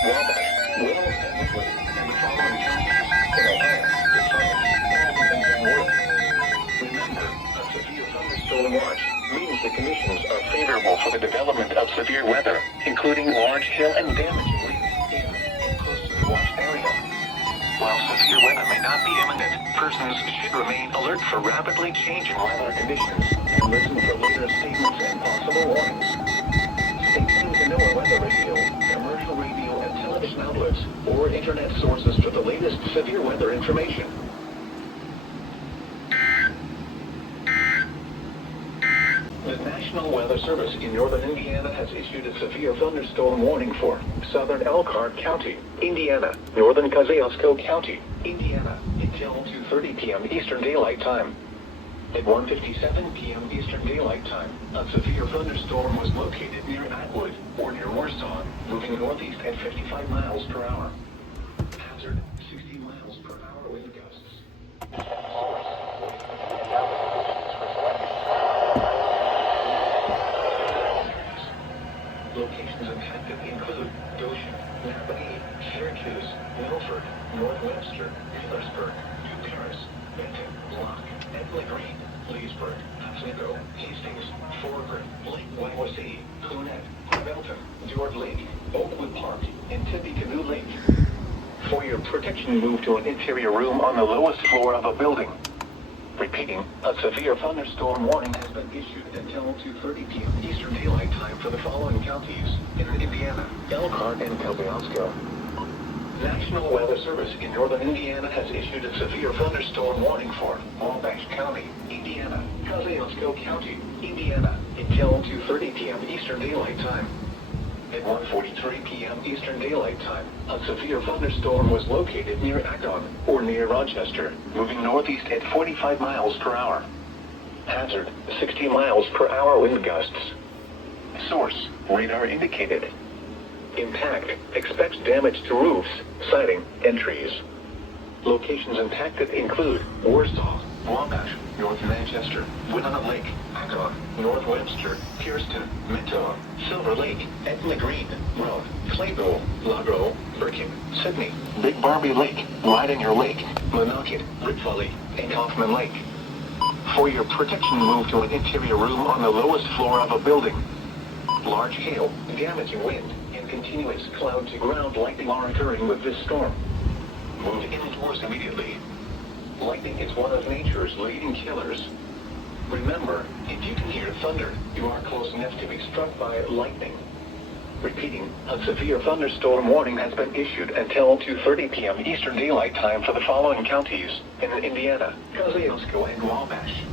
Wabash, Will, and Woodley, and the following counties in Ohio, Defiance, Alden, and Worth. Remember, a severe thunderstorm watch means the conditions are favorable for the development of severe weather, including large hail and damaging winds in and close to the watch area. While severe weather may not be imminent, persons should remain alert for rapidly changing weather conditions and listen for later statements and possible warnings. Stay tuned to NOAA Weather Radio, commercial radio and television outlets, or internet sources for the latest severe weather information. The National Weather Service in northern Indiana has issued a severe thunderstorm warning for southern Elkhart County, Indiana, northern Kosciuszko County, Indiana, until 2:30 p.m. Eastern Daylight Time. At 1:57 p.m. Eastern Daylight Time, a severe thunderstorm was located near Atwood, or near Warsaw, moving northeast at 55 miles per hour. Hazard, 60 miles per hour wind gusts. Locations impacted include Goshen, Napanee, Syracuse, Milford, North Webster, Millersburg, New Paris, Benton, Locke, Etna Green, Leesburg, Oswego, Hastings, Forgren, Lake Wawasee, Coonette, Belton, George Lake, Oakwood Park, and Tippecanoe Lake. For your protection, move to an interior room on the lowest floor of a building. Repeating, a severe thunderstorm warning has been issued until 2:30 p.m. Eastern Daylight Time for the following counties in Indiana, Elkhart, and Kosciuszko. National Weather Service in northern Indiana has issued a severe thunderstorm warning for Wabash County, Indiana, Kosciuszko County, Indiana, until 2:30 p.m. Eastern Daylight Time. At 1:43 p.m. Eastern Daylight Time, a severe thunderstorm was located near Akron, or near Rochester, moving northeast at 45 miles per hour. Hazard, 60 miles per hour wind gusts. Source, radar indicated. Impact, expects damage to roofs, siding, and trees. Locations impacted include Warsaw, Wabash, North Manchester, Winona Lake, Akron, North Webster, Kirsten, Minto, Silver Lake, Etna Green, Road, Claypool, Lago, Birkin, Sydney, Big Barbie Lake, Ridinger Lake, Monocket, Ripfully, and Hoffman Lake. For your protection, move to an interior room on the lowest floor of a building. Large hail, damaging wind, and continuous cloud-to-ground lightning are occurring with this storm. Move indoors immediately. Lightning is one of nature's leading killers. Remember, if you can hear thunder, you are close enough to be struck by lightning. Repeating, a severe thunderstorm warning has been issued until 2:30 p.m. Eastern Daylight Time for the following counties in Indiana, Kosciuszko, and Wabash.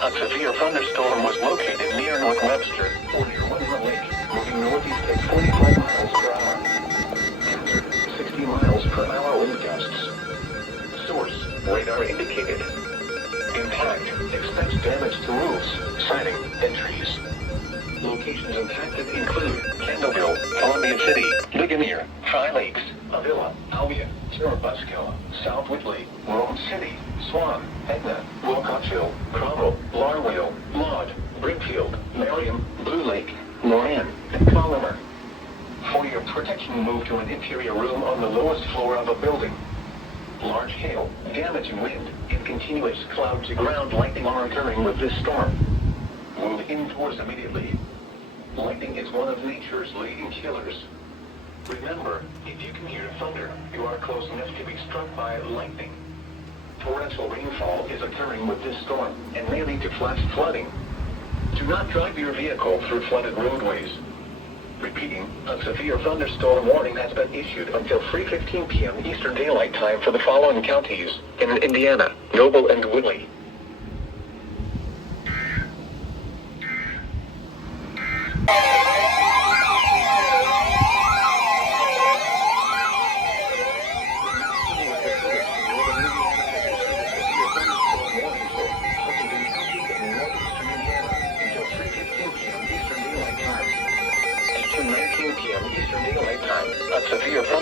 A severe thunderstorm was located near North Webster, or near Winona Lake, moving northeast at 45 miles per hour. Hazard, 60 miles per hour wind gusts. Source, radar indicated. Impact, expects damage to roofs, siding, and trees. Locations impacted include Kendallville, Columbia City, Ligonier, Tri Lakes, Avila, Albion, Churubusco, South Whitley, Rome City, Swan, Etna, Wilcoxville, Cromwell, Larwell, Maud, Brimfield, Marion, Blue Lake, Moran, and Collimer. For your protection, move to an interior room on the lowest floor of a building. Large hail, damaging wind, and continuous cloud-to-ground lightning are occurring with this storm. Move indoors immediately. Lightning is one of nature's leading killers. Remember, if you can hear thunder, you are close enough to be struck by lightning. Torrential rainfall is occurring with this storm and may lead to flash flooding. Do not drive your vehicle through flooded roadways. Repeating, a severe thunderstorm warning has been issued until 3:15 p.m. Eastern Daylight Time for the following counties in Indiana, Noble, and Woodley.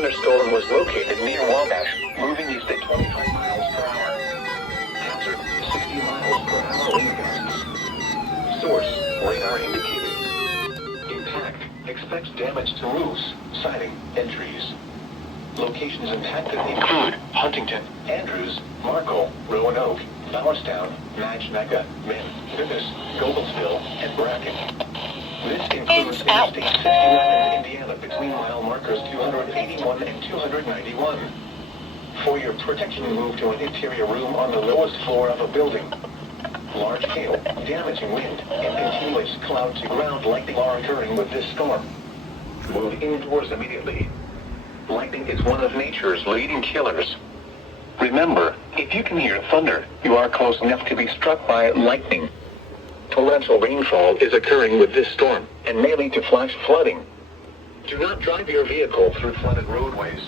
thunderstorm was located near Wabash, moving east at 25 miles per hour. Hazard, 60 miles per hour wind gusts. Source, radar indicated. Impact, expects damage to roofs, siding, and trees. Locations impacted include Huntington, Andrews, Markle, Roanoke, Flowerstown, Magnaga, Mint, Memphis, Goblesville, and Bracken. This includes Interstate 69 in Indiana between mile markers 281 and 291. For your protection, move to an interior room on the lowest floor of a building. Large hail, damaging wind, and continuous cloud-to-ground lightning are occurring with this storm. Move indoors immediately. Lightning is one of nature's leading killers. Remember, if you can hear thunder, you are close enough to be struck by lightning. Torrential rainfall is occurring with this storm, and may lead to flash flooding. Do not drive your vehicle through flooded roadways.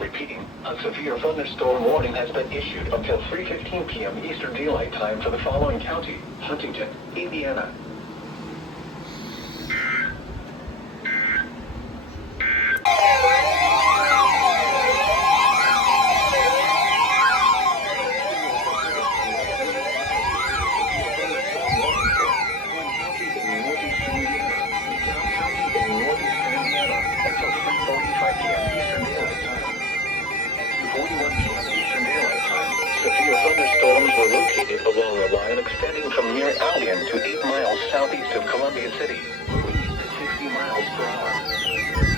Repeating, a severe thunderstorm warning has been issued until 3:15 p.m. Eastern Daylight Time for the following county: Huntington, Indiana. Along a line extending from near Albion to 8 miles southeast of Columbia City, moving east at 60 miles per hour.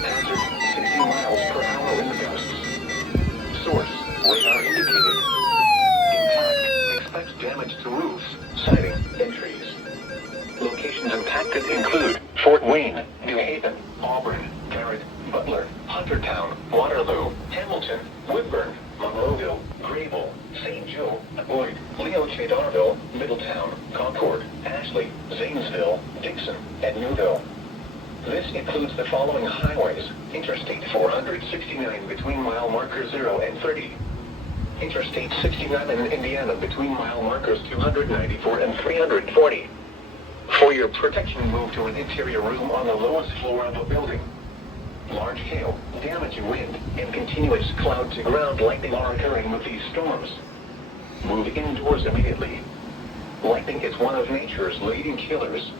Hazard, 60 miles per hour wind gusts. Source, radar indicated. Impact, expects damage to roofs, siding, and trees. Locations impacted include Fort Wayne, New Haven, Auburn, Garrett, Butler, Huntertown, Waterloo, Hamilton, Woodburn, Monroeville, Grable, St. Joe, Boyd, Leo Chadarville, Middletown, Concord, Ashley, Zanesville, Dixon, and Newville. This includes the following highways: Interstate 469 between mile markers 0 and 30. Interstate 69 in Indiana between mile markers 294 and 340. For your protection, move to an interior room on the lowest floor of a building. Large hail, damaging wind, and continuous cloud-to-ground lightning are occurring with these storms. Move indoors immediately. Lightning is one of nature's leading killers.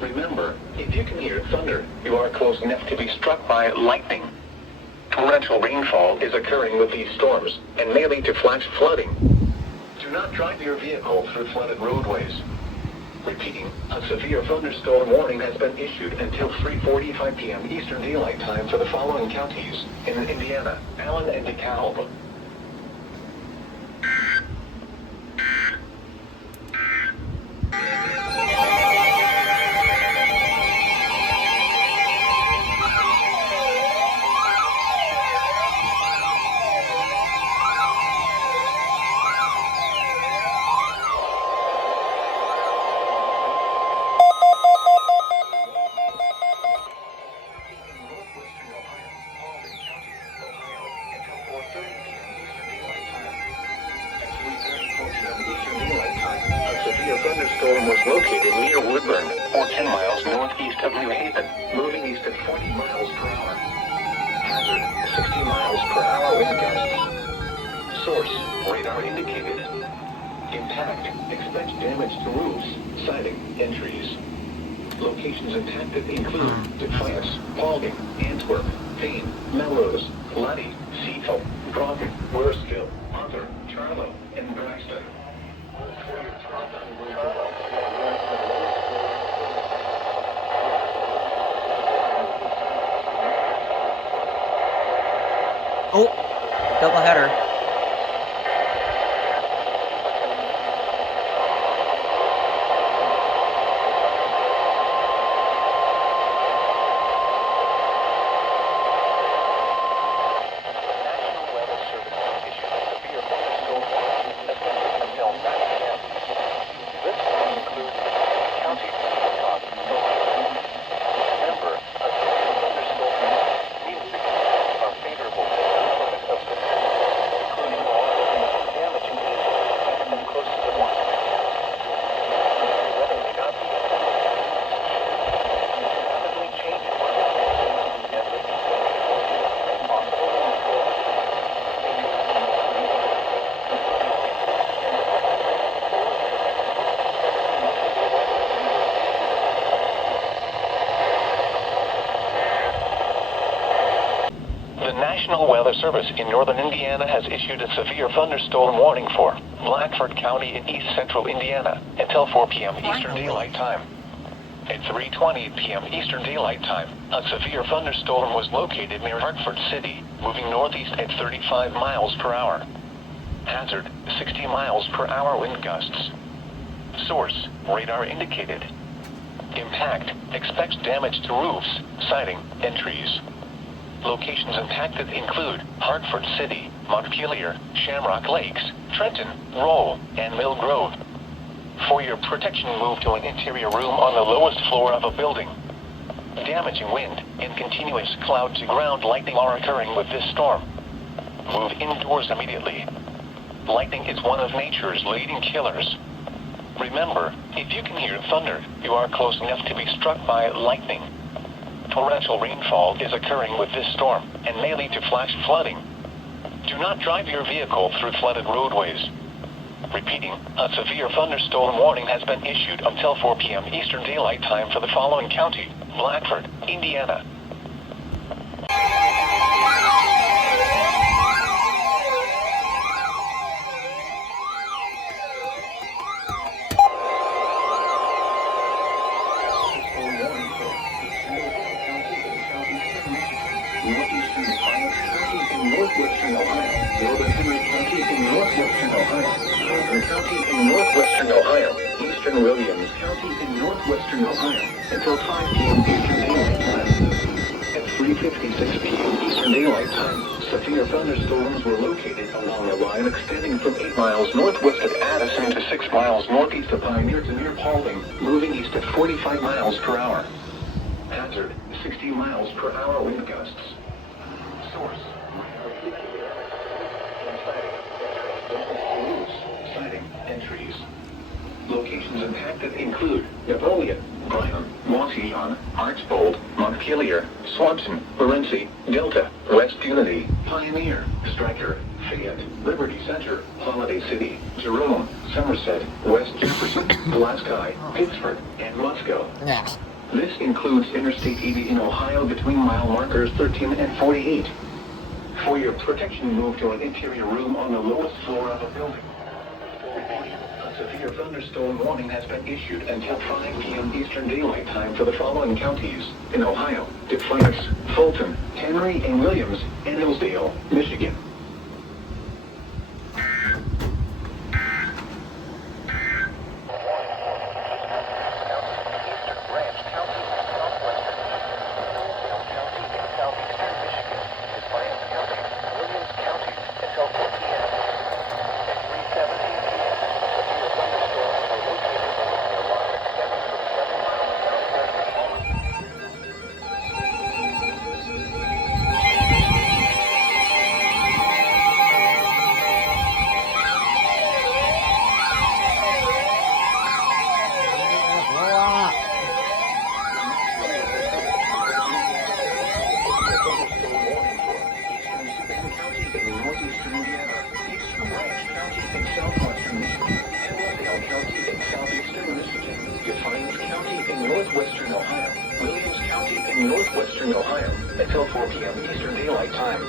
Remember, if you can hear thunder, you are close enough to be struck by lightning. Torrential rainfall is occurring with these storms, and may lead to flash flooding. Do not drive your vehicle through flooded roadways. Repeating, a severe thunderstorm warning has been issued until 3:45 p.m. Eastern Daylight Time for the following counties in Indiana: Allen and DeKalb. Thunderstorm was located near Woodburn, or 10 miles northeast of New Haven, moving east at 40 miles per hour. Hazard, 60 miles per hour wind gusts. Source, radar indicated. Impact, expect damage to roofs, siding, and trees. Locations impacted include Defiance, Paulding, Antwerp, Payne, Melrose, Luddy, Seaton, Broughton, Worsfield, Arthur, Charlo, and Braxton. Oh, double header. National Weather Service in northern Indiana has issued a severe thunderstorm warning for Blackford County in east central Indiana until 4 p.m. Eastern Daylight Time. At 3:20 p.m. Eastern Daylight Time, a severe thunderstorm was located near Hartford City, moving northeast at 35 miles per hour. Hazard, 60 miles per hour wind gusts. Source, radar indicated. Impact, expects damage to roofs, siding, and trees. Locations impacted include Hartford City, Montpelier, Shamrock Lakes, Trenton, Roll, and Mill Grove. For your protection, move to an interior room on the lowest floor of a building. Damaging wind and continuous cloud-to-ground lightning are occurring with this storm. Move indoors immediately. Lightning is one of nature's leading killers. Remember, if you can hear thunder, you are close enough to be struck by lightning. Torrential rainfall is occurring with this storm and may lead to flash flooding. Do not drive your vehicle through flooded roadways. Repeating, a severe thunderstorm warning has been issued until 4 p.m. Eastern Daylight Time for the following county: Blackford, Indiana. Northwestern Ohio, Northern Henry County in northwestern Ohio, Franklin County in northwestern Ohio, Eastern Williams County in northwestern Ohio, until 5 p.m. Eastern Daylight Time. At 3:56 p.m. Eastern Daylight Time, severe thunderstorms were located along a line extending from 8 miles northwest of Addison to 6 miles northeast of Pioneer to near Paulding, moving east at 45 miles per hour. Hazard, 60 miles per hour wind gusts. Source, siding, and trees. Locations impacted include Napoleon, Bryan, Montillon, Archbold, Montpelier, Swanson, Morenci, Delta, West Unity, Pioneer, Stryker, Fayette, Liberty Center, Holiday City, Jerome, Somerset, West Jefferson, Pulaski, Pittsford, and Moscow. This includes Interstate 80 in Ohio between mile markers 13 and 48. For your protection, move to an interior room on the lowest floor of a building. A severe thunderstorm warning has been issued until 5 p.m. Eastern Daylight Time for the following counties in Ohio: Defiance, Fulton, Henry and Williams, and Hillsdale, Michigan. Northwestern Ohio, Williams County in northwestern Ohio, until 4 p.m. Eastern Daylight Time.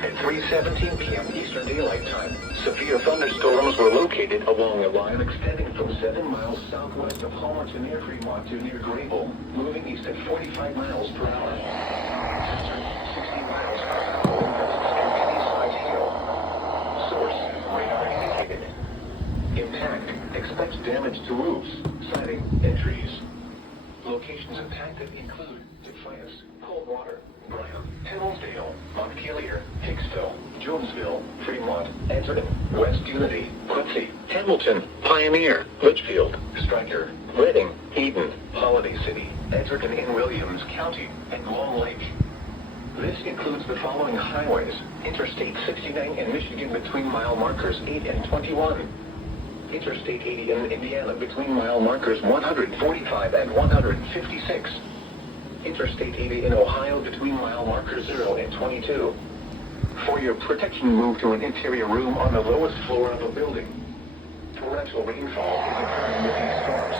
At 3:17 p.m. Eastern Daylight Time, severe thunderstorms were located along a line extending from 7 miles southwest of Homer to near Fremont to near Grable, moving east at 45 miles per hour. 60 miles per hour wind gusts and penny-sized hail. Source, radar indicated. Impact, expects damage to roofs, siding, and trees. Locations impacted include Defiance, Coldwater, Bryan, Hillsdale, Montpelier, Hicksville, Jonesville, Fremont, Edgerton, West Unity, Quincy, Hamilton, Pioneer, Litchfield, Stryker, Reading, Eden, Holiday City, Edgerton in Williams County, and Long Lake. This includes the following highways: Interstate 69 in Michigan between mile markers 8 and 21. Interstate 80 in Indiana between mile markers 145 and 156. Interstate 80 in Ohio between mile markers 0 and 22. For your protection, move to an interior room on the lowest floor of a building. Torrential rainfall is occurring with these storms.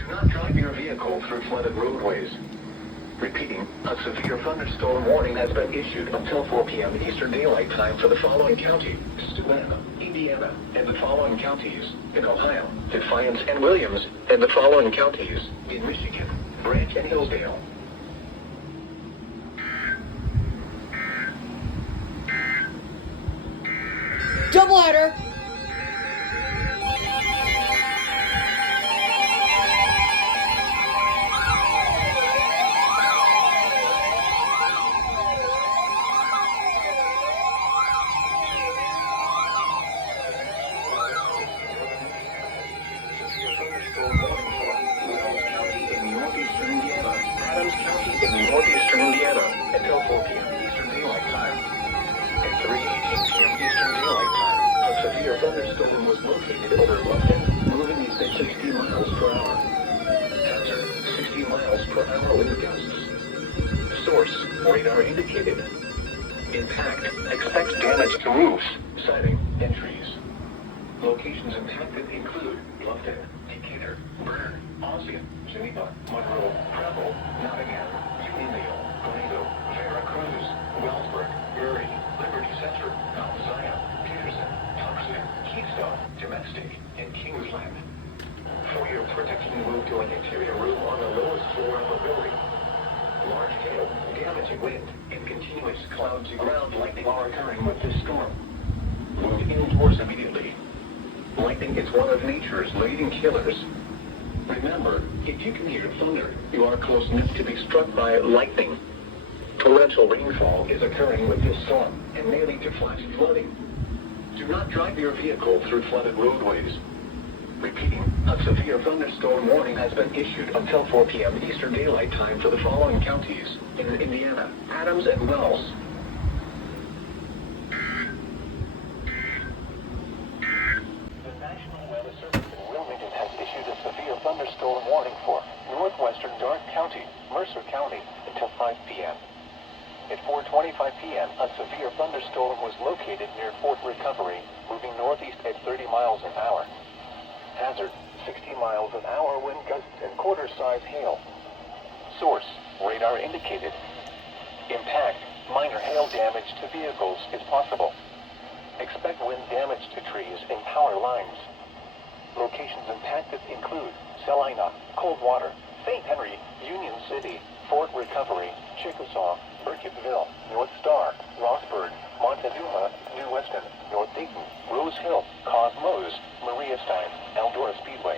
Do not drive your vehicle through flooded roadways. Repeating, a severe thunderstorm warning has been issued until 4 p.m. Eastern Daylight Time for the following county: Savannah, Indiana, and the following counties in Ohio, Defiance and Williams, and the following counties in Michigan, Branch and Hillsdale. Doubleheader! Northeastern Indiana until 4 p.m. Eastern Daylight Time. At 3:18 p.m. Eastern Daylight Time, a severe thunderstorm was located over Lufkin, moving east at 60 miles per hour. Hazard, 60 miles per hour wind gusts. Source, radar indicated. Impact, expect damage to roofs, siding, and trees. Locations impacted include Lufkin, Decatur, Bern, Ossian, Geneva, Monroe, Preble, Nottingham, Unionville, Toledo, Veracruz, Wellsburg, Murray, Liberty Center, Mount Zion, Peterson, Tucson, Keystone, Domestic, and Kingsland. For your protection, move to an interior room on the lowest floor of the building. Large hail, damaging wind, and continuous cloud-to-ground lightning are occurring with this storm. Move indoors immediately. Lightning is one of nature's leading killers. Remember, if you can hear thunder, you are close enough to be struck by lightning. Torrential rainfall is occurring with this storm and may lead to flash flooding. Do not drive your vehicle through flooded roadways. Repeating, a severe thunderstorm warning has been issued until 4 p.m. Eastern Daylight Time for the following counties in Indiana, Adams and Wells. Thunderstorm warning for northwestern Darke County, Mercer County until 5 p.m. At 4:25 p.m., a severe thunderstorm was located near Fort Recovery, moving northeast at 30 miles an hour. Hazard, 60 miles an hour wind gusts and quarter-size hail. Source, radar indicated. Impact, minor hail damage to vehicles is possible. Expect wind damage to trees and power lines. Locations impacted include Salina, Coldwater, St. Henry, Union City, Fort Recovery, Chickasaw, Burkittville, North Star, Rossburg, Montezuma, New Weston, North Dayton, Rose Hill, Cosmos, Maria Stein, Eldora Speedway.